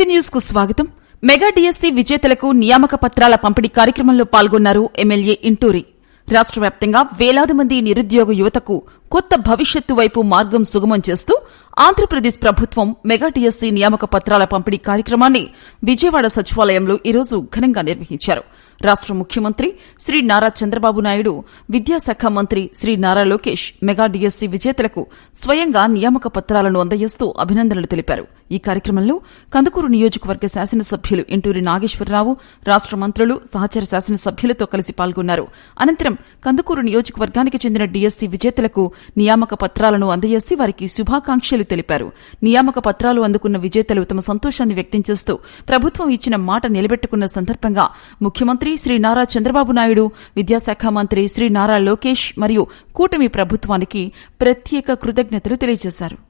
BC న్యూస్కు స్వాగతం. Mega DSC విజేతలకు నియామక పత్రాల పంపిణీ కార్యక్రమంలో పాల్గొన్నారు ఎమ్మెల్యే ఇంటూరి. రాష్ట్ర వ్యాప్తంగా వేలాది మంది నిరుద్యోగ యువతకు కొత్త భవిష్యత్తు వైపు మార్గం సుగమం చేస్తూ ఆంధ్రప్రదేశ్ ప్రభుత్వం మెగా డిఎస్సీ నియామక పత్రాల పంపిణీ కార్యక్రమాన్ని విజయవాడ సచివాలయంలో ఈరోజు ఘనంగా నిర్వహించారు. రాష్ట్ర ముఖ్యమంత్రి శ్రీ నారా చంద్రబాబు నాయుడు విద్యాశాఖ మంత్రి శ్రీ నారా లోకేష్ మెగా డిఎస్సీ విజేతలకు స్వయంగా నియామక పత్రాలను అందజేస్తూ అభినందనలు తెలిపారు. ఈ కార్యక్రమంలో కందుకూరు నియోజకవర్గ శాసనసభ్యులు ఇంటూరి నాగేశ్వరరావు రాష్ట్ర మంత్రులు సహచర శాసనసభ్యులతో కలిసి పాల్గొన్నారు. అనంతరం కందుకూరు నియోజకవర్గానికి చెందిన డిఎస్సీ విజేతలకు నియామక పత్రాలను అందజేసి వారికి శుభాకాంక్షలు తెలిపారు. నియామక పత్రాలు అందుకున్న విజేతలు తమ సంతోషాన్ని వ్యక్తం చేస్తూ ప్రభుత్వం ఇచ్చిన మాట నిలబెట్టుకున్న సందర్భంగా ముఖ్యమంత్రి శ్రీ నారా చంద్రబాబు నాయుడు విద్యాశాఖ మంత్రి శ్రీ నారా లోకేష్ మరియు కూటమి ప్రభుత్వానికి ప్రత్యేక కృతజ్ఞతలు తెలియజేశారు.